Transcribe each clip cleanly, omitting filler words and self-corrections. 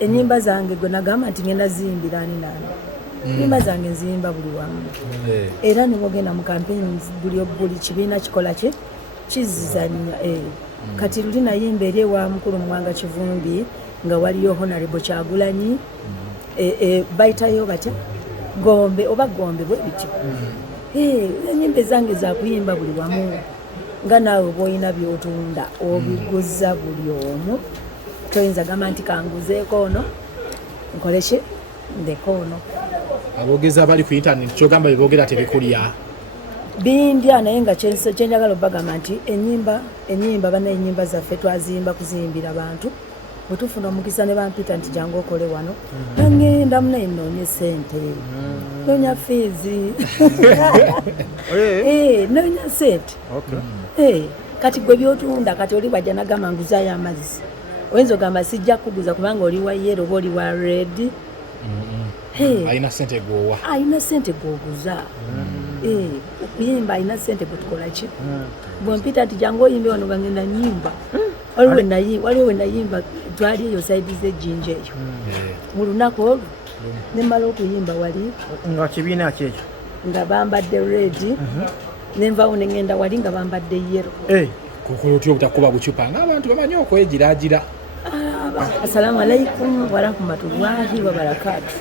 Enyimba zange gwe nagamba nti ngenda ziyimbira ani nani. Enyimba zange nziyimba buli wamu. Era ne bogenda mu campaign buli kibiina kikola kizizanya. Kati luli nayimba eri ewa mukulu Mwanga Kivumbi nga waliyo Honorable Kyagulanyi bayitayo batya Gombe oba Gombe bwe biti. Enyimba zange za kuyimba buli wamu nga naawe bw'olina by'otunda obiguza buli omu. Toyinza gamba nti kanguzeeko ono nkoleki ndeko ono. Abogeza abali ku internet kyogamba bibogera tebikulya bindya naye nga kyenjagala obagamba nti enyimba bana enyimba zaffe twazimba kuzimbira abantu bwe tufuna omukisa ne bampita nti jangu okole wano nangenda munaye noonye sente noonya fiizi noonya sente kati gwe byotunda kati oli wajja nagamba nguzayo amazzi oyinza ogamba sijja kuguza kubanga oli wa yero oba oli wa red alina sente gwowa alina sente gwoguza okuyimba alina sente gwetukola ki bwempita nti jangu oyimbe wano nga ngenda nyimba waliwo wenayimba twali eyo saidi z'ejjinja eyo mu lunaku olwo nemala okuyimba wali nga kibiina kyekyo nga bambadde red nenvawo nengenda wali nga bambadde yero kukola otyo obutakuba bucupa ng'abantu bamanyi okwegiraagira. Assalamu alaikum warahmatullahi wabarakatu.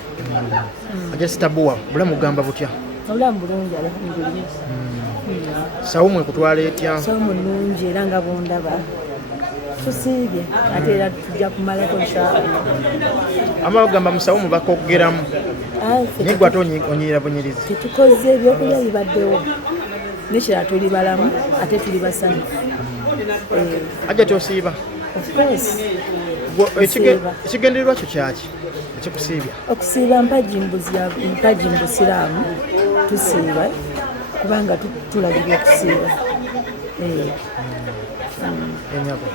Ajasitabuwa bulamu gamba butya? Obulamu bulungi alhamdulillah. Sawumu ekutwala etya? Sawumu nnungi era nga bondaba tusiibye ate era tujja kumalako inshallah. Amagamba musawumu bakogeramu naye gwe ate onyirira bunyirizi. Tetukoze ebyokulya bibaddewo nekira tuli balamu ate tuli basanyufu. Ajja tosiiba? Of course. Ekigendererwa kyo kyaki ekikusiibya? Okusiiba mpaji mbusiraamu tusiiba kubanga tulabira okusiiba. Enyabo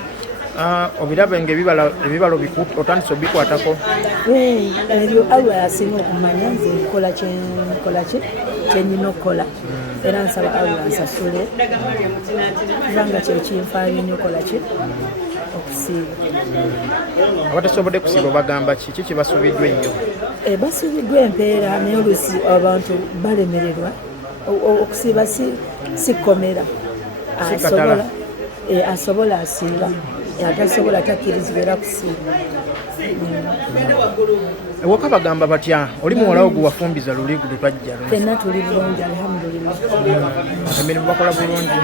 obiraba nga ebibalo otandise obikwatako? Ebyo Allah yasinga okumanya nze nkola kyenyina okukola era nsaba Allah ansasule kubanga kyekinfaanyi nnyo okola ki okusiiba. Abatasobodde kusiiba bagamba kiki kibasuubiddwa ennyo? Basuubiddwa empeera naye oluusi abantu balemererwa okusiiba si kkomera asobola asiiba atasobola takkirizibwa era kusiiba. Ewaka bagamba batya oli muwalawo gwe wafumbiza luli gwe twajja? Fenna tuli bulungi alhamdulillah. Emirimu bakola bulungi?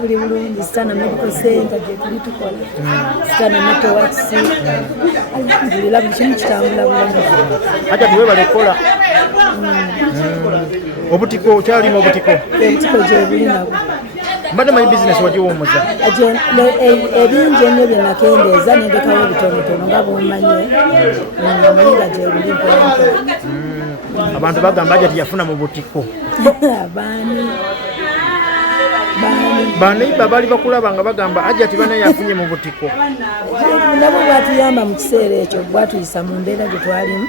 Tuli bulungi. Sitana medical center gye tuli tukola Sitana networks alhamdulillah buli kimu kitambula bulungi. Ate tuwebale kukola obutiko kyalimu obutiko gye buli nabwo mbadde manyi bizinesi wagiwumuza ebingi ennyo bye nakendeeza nendekawo ebitonotono nga bwomanye nga gye buli mpolampola. Abantu bagamba ajja tiyafuna mu butiko. Baneiba baali bakulaba nga bagamba ajja tibana yafunye mu butiko. Nabo bwatuyamba mu kiseera ekyo bwatuyisa mu mbeera gye twalimu.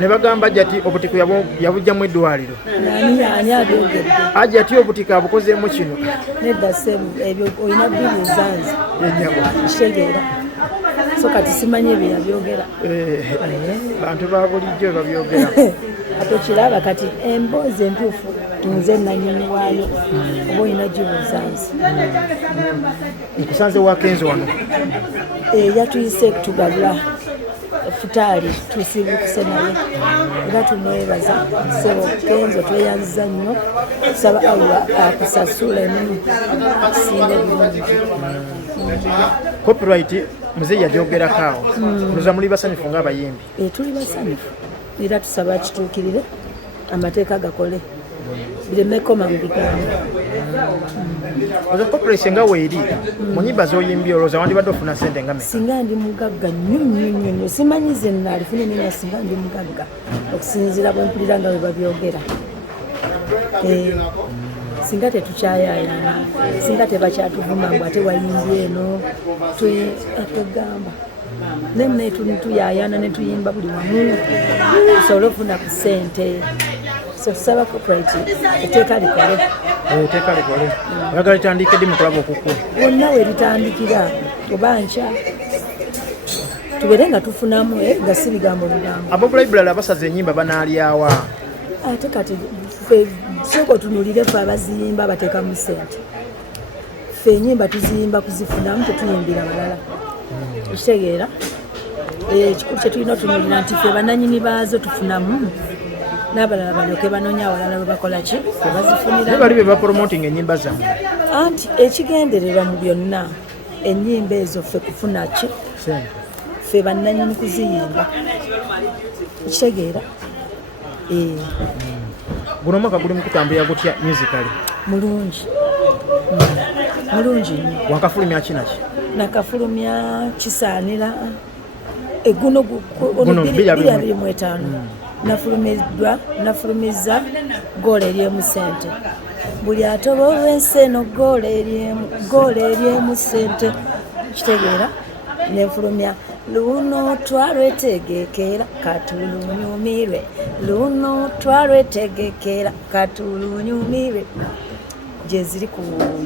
Ne bagamba ajja ti obutiko yabujjamu eddwaliro. Ani abyogedde? Ajja ti obutiko abukozeemu kino. Nedda ssebo ebyo olina bibuuzanze kitegeera so kati simanyi ebyo yabyogera. Bantu ba bulijjo babyogera. Ate kiraba kati emboozi entuufu nze nanyini waayo oba olina gibuuzanze. Nkusanze wa Kenzo wano? Yatuyise tugabula futaali tusibukise naye era tumwebaza sebo Kenzo tweyanziza nnyo tusaba Allah akusasula ennyo kisinga ebirungi. Copyright muzeeyi yagyogerako awo luza muli basanyufu ng'abayimbi? Tuli basanyufu era tusaba kituukirire amateeka gakole biremeko mangugambo. Oza copyright nga weeri mu nnyimba z'oyimbye olowooza wandibadde ofuna ssente nga meka? Singa ndi mugagga nnyo simanyi ze naalifune naye singa ndi mugagga okusinziira bwe mpulira nga bwe babyogera. Singa tetukyayaayana singa tebakyatuvuma mbu ate wayimbye eno twegamba naye tuyaayana ne tuyimba buli wamu tusobole okufuna ku ssente. So tusaba copyright etteeka likole. Etteeka likole. Oyagala litandike ddi mu kulaba okukula? Wonna we litandikira oba nkya tubeere nga tufunamu nga si bigambo bigambo. ab'obulayibulali abasaza ennyimba banaalyawa Ate kati ffe sooka otunuulire ffe abaziyimba bateekamu ssente. Ffe ennyimba tuziyimba kuzifunamu, tetuyimbira balala. Okitegeera? Ekikulu kye tulina otunuulira nti ffe bannannyini baazo tufunamu, n'abalala balyoke banoonya awalala bwe bakola ki bwe bazifunira. bali be bapromoting ennyimba zammwe Anti ekigendererwa mu byonna ennyimba ezo ffe kufuna ki ffe bannannyini kuziyimba. Okitegeera? guno omwaka gulimu kutambulira gutya musically Mulungi. Mulungi nnyo. wakafulumya kinaki Nakafulumya kisaanira guno Guno 225 nafulumizza goola eryemu ssente. Buli atoba olw'ensi eno goola eryemu ssente. Kitegeera? Nenfulumya luno twalwetegekera katulunyumirwe, luno twalwetegekera katulunyumirwe. Gyeziri ku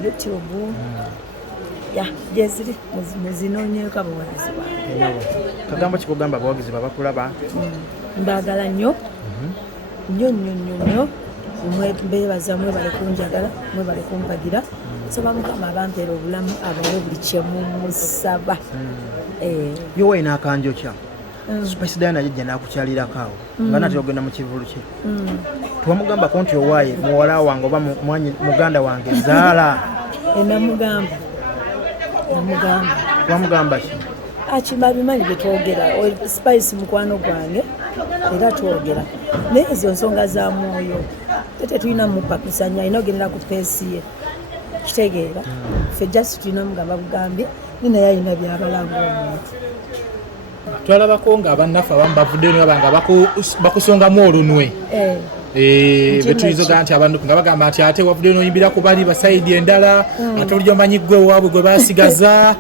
YouTube gyeziri muzinoonyeko abawagizi bange. kagambo kikugamba abawagizi babakulaba Mbaagala nnyo nnyo mbeebaza mwebale kunjagala mwebale kumpagira. Nsaba Mukama abampeera obulamu abawe buli kye mumusaba. yowa ina akanjo kya Spice Diana yajja n'akukyalirako awo nga nate ogenda mu kivulu kye twamugambako nti owaaye muwala wange oba muganda wange zaala Namugamba twamugamba ki akima bimanyi bye twogera. Spice mukwano gwange era twogera naye ezo nsonga za mwoyo tetulina mupakusanya alina ogendera ku peesi ye. Kitegeera? Ffe just tulina mugamba bugambye ninaye alina byabalanga omuntu. Twalabako nga bannaffe abamu bavuddeyo ne baba nga bakusongamu olunwe. Betuyizoga nti abantu nga bagamba nti ate wavuddeyo n'oyimbira ku bali basayidi endala ate olijjo manyi ggwe waabwe gwe basigaza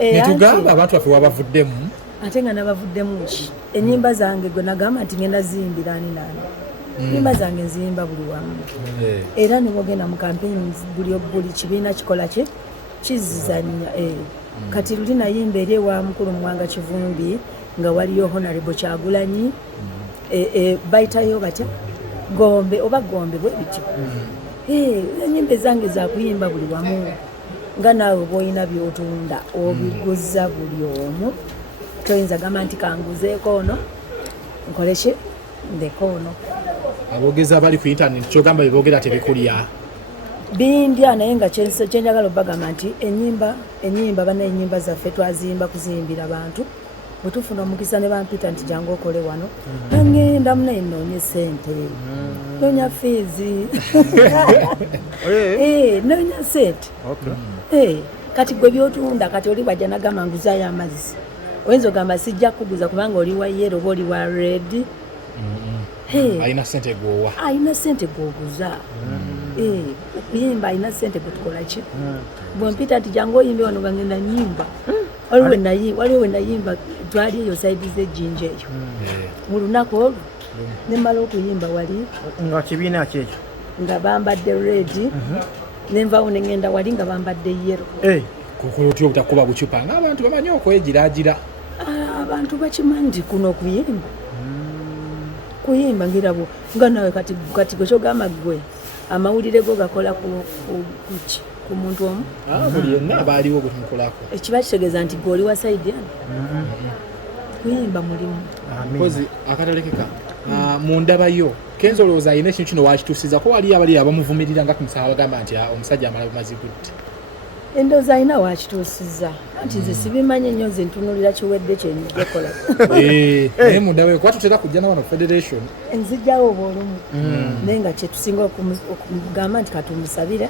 ne tugamba abantu baffe wabavuddemu. Ate nga nabavuddemu ki? Ennyimba zange gwe nagamba nti ngenda ziyimbira ani nani. Ennyimba zange nziyimba buli wamu. Era ne bwogenda mu campaign buli kibiina kikola ki kizizanya. Kati luli nayimba eri ewa mukulu Mwanga Kivumbi nga waliyo Honorable Kyagulanyi bayitayo batya Gombe oba Gombe bwe bityo. Ennyimba zange za kuyimba buli wamu nga naawe bw'olina by'otunda obiguza buli omu. Toyinza gamba nti kanguzeeko ono nkole ki ndeko ono. Aboogezi abali ku internet kyogamba bye boogera tebikulya. Bindya naye nga kyenjagala obagamba nti ennyimba bana ennyimba zaffe twaziyimba kuziyimbira abantu. Bwe tufuna omukisa ne bampita nti jangu okole wano nangenda munaye noonye ssente noonya fiizi noonya ssente. Kati gwe byotunda kati oli bwajja nagamba nguzaayo amazzi oyinza ogamba sijja kuguza kubanga oli wa yero oba oli wa red. Alina ssente gwowa alina ssente gwoguza. Okuyimba alina ssente gwetukola ki bwe mpita nti jangu oyimbe wano nga ngenda nyimba waliwo we nayimba twali eyo saidi z'ejjinja eyo mu lunaku olwo ne mmala okuyimba wali nga kibiina kyekyo nga bambadde red ne nvaawo ne ngenda wali nga bambadde yero. kukola otya obutakuba bucupa ng'abantu bamanyi okwegiraagira. Abantu bakimanyi nti kuno kuyimba ngirabo nga nawe kati gwe kyogamba gwe amawulire go gakola ku muntu omu. Buli yenna abaaliwo gwe tumukolako. Ekiba kitegeeza nti gwe oli wa saidi ano kuyimba mulimu. Kozi akatalekeka mu ndaba yo Kenzo olowooza alina ekintu kino wakituusizako waliyo abali abamuvumirira nga kumusaba bagamba nti omusajja amala bumazi gutte. Endowooza alina wakituusizza anti nze sibimanyi nnyo nze ntunuulira kiwedde kyenyigekola. Naye mu ndaba yo kuba tutera kujja n'abano federation nzijjawo obwolumu naye nga kyetusinga okumugamba nti katumusabire